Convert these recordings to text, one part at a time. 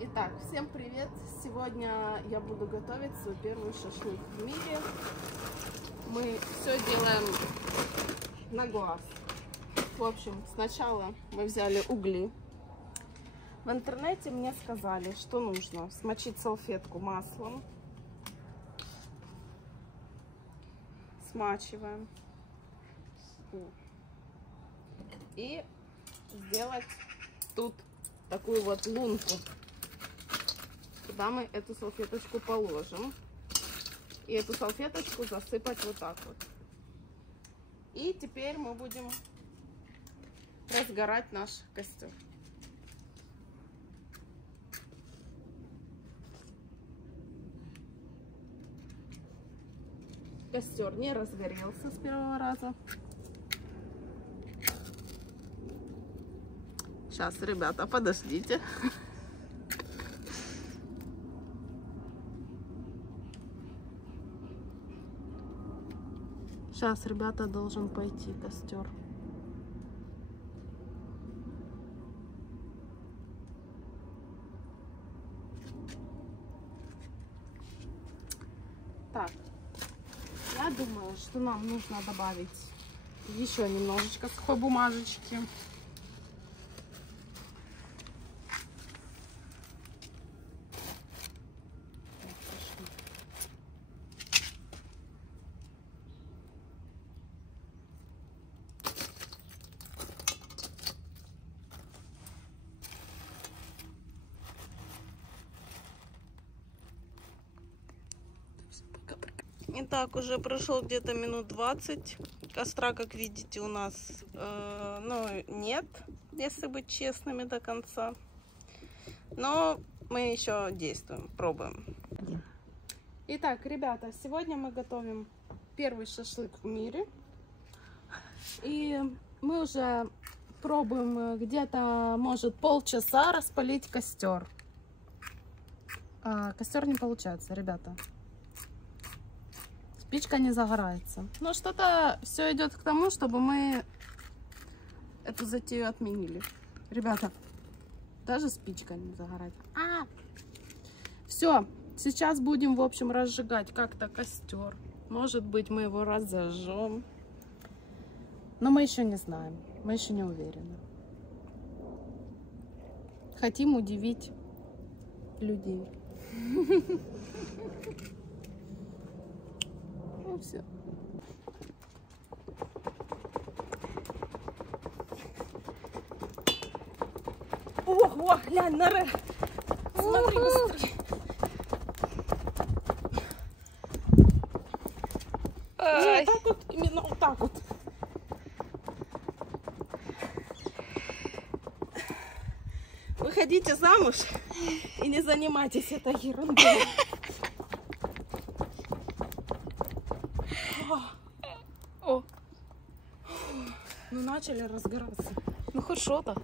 Итак, всем привет! Сегодня я буду готовить свой первый шашлык в мире. Мы все делаем на глаз. В общем, сначала мы взяли угли. В интернете мне сказали, что нужно смочить салфетку маслом. Смачиваем. И сделать тут такую вот лунку, куда мы эту салфеточку положим. И эту салфеточку засыпать вот так вот. И теперь мы будем разгорать наш костер. Костер не разгорелся с первого раза. Сейчас, ребята, подождите. Сейчас, ребята, должен пойти костер. Так, я думаю, что нам нужно добавить еще немножечко сухой бумажечки. Итак, уже прошло где-то минут 20. Костра, как видите, у нас нет, если быть честными до конца. Но мы еще действуем, пробуем. Итак, ребята, сегодня мы готовим первый шашлык в мире. И мы уже пробуем где-то, может, полчаса распалить костер. Костер не получается, ребята. Спичка не загорается. Но что-то все идет к тому, чтобы мы эту затею отменили. Ребята, даже спичка не загорается. Все, сейчас будем, в общем, разжигать как-то костер. Может быть, мы его разожжем. Но мы еще не знаем. Мы еще не уверены. Хотим удивить людей. Ну все. Ого, глянь, Наре. Смотри, быстрее. Вот так вот, именно вот так вот. Выходите замуж и не занимайтесь этой ерундой. Ну, начали разгораться. Ну, хоть что-то.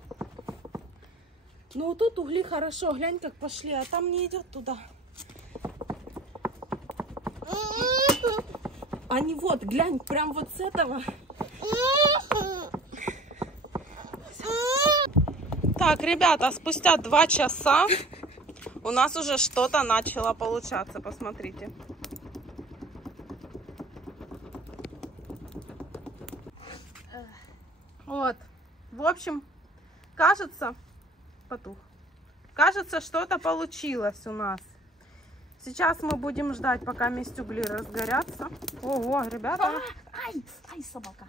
Ну, вот тут угли хорошо. Глянь, как пошли. А там не идет туда. Они вот, глянь, прям вот с этого. Так, ребята, спустя 2 часа у нас уже что-то начало получаться. Посмотрите. Вот. В общем, кажется, потух. Кажется, что-то получилось у нас. Сейчас мы будем ждать, пока угли разгорятся. Ого, ребята. Ай, собака.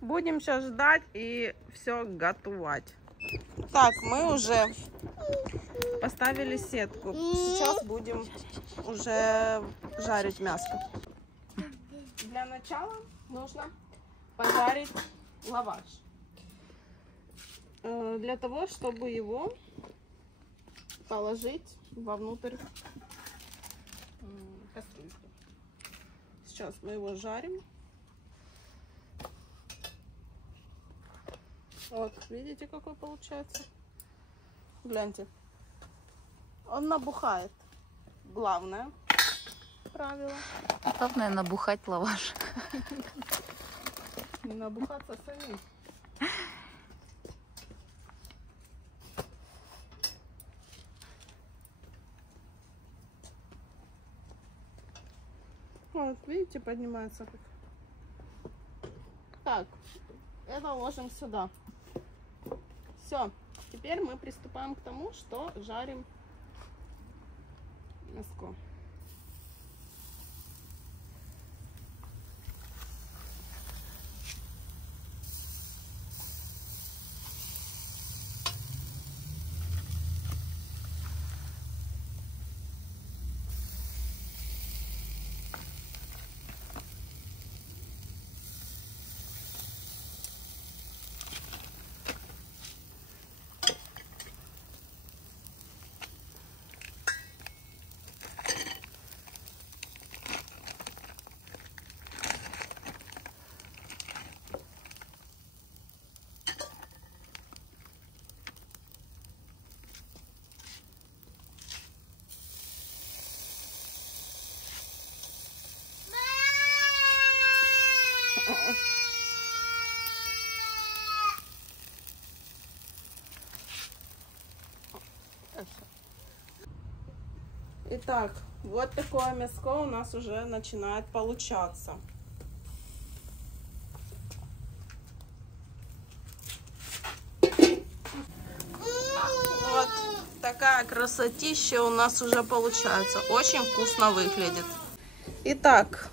Будем сейчас ждать и все готовить. Так, мы уже поставили сетку. Сейчас будем уже жарить мяско. Для начала нужно пожарить лаваш. Для того, чтобы его положить вовнутрь кастрюльки. Сейчас мы его жарим. Вот, видите, какой получается? Гляньте. Он набухает. Главное правило. Главное набухать лаваш. Не набухаться самим. Вот, видите, поднимается. Так, это ложим сюда. Все, теперь мы приступаем к тому, что жарим мяско. Итак, вот такое мяско у нас уже начинает получаться. Вот такая красотища у нас уже получается. Очень вкусно выглядит. Итак,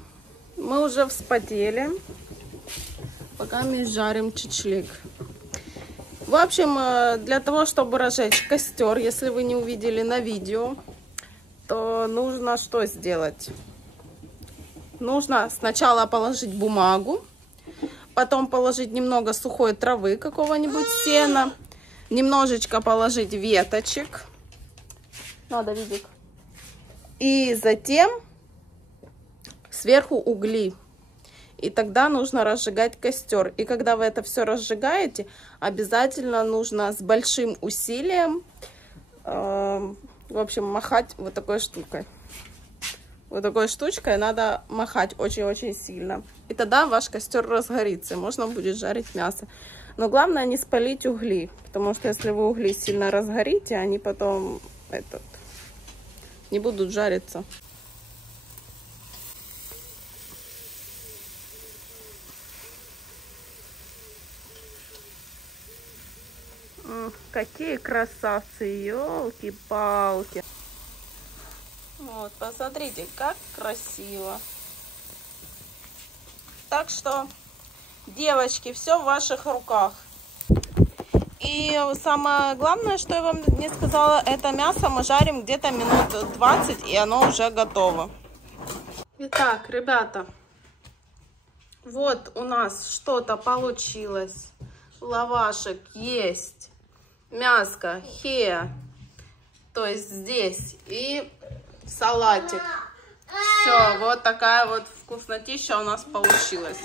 мы уже вспотели. Пока мы жарим чичлик. В общем, для того, чтобы разжечь костер, если вы не увидели на видео, то нужно что сделать? Нужно сначала положить бумагу, потом положить немного сухой травы, какого-нибудь сена, немножечко положить веточек. Надо, Видик. И затем сверху угли. И тогда нужно разжигать костер. И когда вы это все разжигаете, обязательно нужно с большим усилием, в общем, махать вот такой штукой. Вот такой штучкой надо махать очень-очень сильно. И тогда ваш костер разгорится, и можно будет жарить мясо. Но главное не спалить угли, потому что если вы угли сильно разгорите, они потом не будут жариться. Какие красавцы, елки-палки. Вот, посмотрите, как красиво. Так что, девочки, все в ваших руках. И самое главное, что я вам не сказала, это мясо мы жарим где-то минут 20, и оно уже готово. Итак, ребята, вот у нас что-то получилось. Лавашек есть. Мяско, хе, то есть здесь, и салатик. Все, вот такая вот вкуснотища у нас получилась.